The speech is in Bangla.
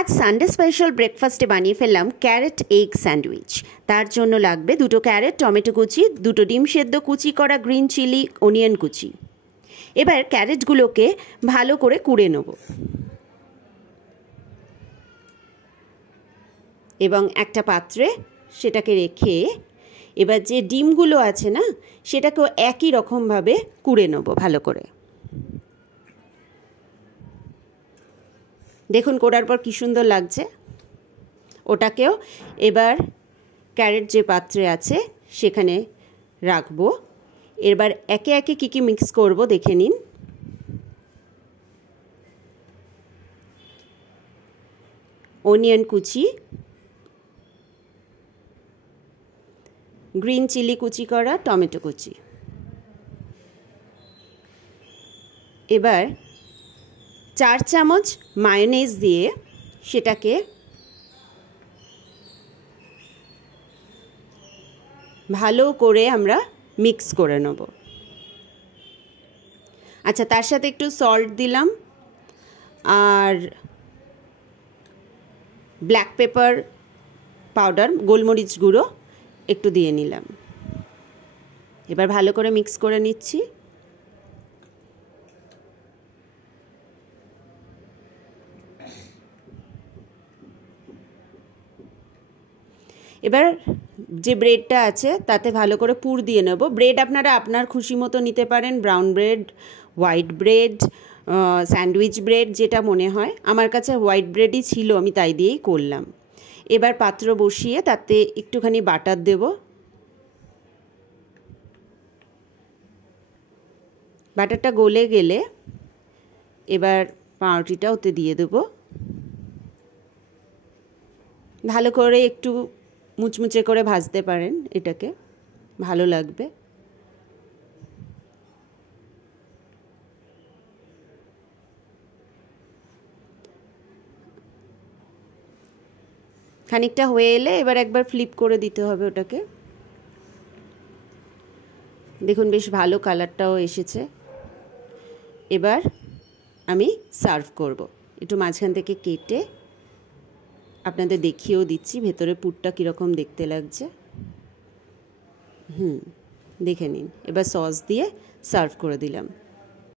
आज সানডে স্পেশাল ব্রেকফাস্টে বানিয়ে ফেললাম ক্যারেট এগ স্যান্ডউইচ। তার জন্য লাগবে দুটো ক্যারেট, টমেটো কুচি, দুটো ডিম সেদ্ধ, কুচি করা গ্রিন চিলি, অনিয়ন কুচি। এবার ক্যারেটগুলোকে ভালো করে কুড়ে নেব এবং একটা পাত্রে সেটাকে রেখে এবার যে ডিমগুলো আছে না সেটাকেও একই রকমভাবে কুড়ে নেব ভালো করে। দেখুন কোড়ার পর কী সুন্দর লাগছে। ওটাকেও এবার ক্যারেট যে পাত্রে আছে সেখানে রাখবো। এবার একে একে কী কী মিক্স করব দেখে নিন। অনিয়ন কুচি, গ্রিন চিলি কুচি করা, টমেটো কুচি। এবার 4 চামচ মায়োনেজ দিয়ে সেটাকে ভালো করে আমরা মিক্স করে নেব। আচ্ছা, তার সাথে একটু সল্ট দিলাম আর ব্ল্যাক পেপার পাউডার, গোলমরিচ গুঁড়ো একটু দিয়ে নিলাম। এবার ভালো করে মিক্স করে নিচ্ছি। এবার যে ব্রেডটা আছে তাতে ভালো করে পুর দিয়ে নেব। ব্রেড আপনারা আপনার খুশি মতো নিতে পারেন, brown bread, white bread, sandwich bread, যেটা মনে হয়। আমার কাছে হোয়াইট ব্রেডই ছিল, আমি তাই দিয়েই করলাম। এবার পাত্র বসিয়ে তাতে একটুখানি বাটার দেব। বাটারটা গলে গেলে এবার পাউরুটিটা ওতে দিয়ে দেব। ভালো করে একটু মুচমুচে করে ভাজতে পারেন, এটাকে ভালো লাগবে। খানিকটা হয়ে এলে এবার একবার ফ্লিপ করে দিতে হবে ওটাকে। দেখুন বেশ ভালো কালারটাও এসেছে। এবার আমি সার্ভ করব। একটু মাঝখান থেকে কেটে আপনাদের দেখিয়েও দিচ্ছি ভেতরে পুরটা কীরকম দেখতে লাগছে। দেখে নিন। এবার সস দিয়ে সার্ভ করে দিলাম।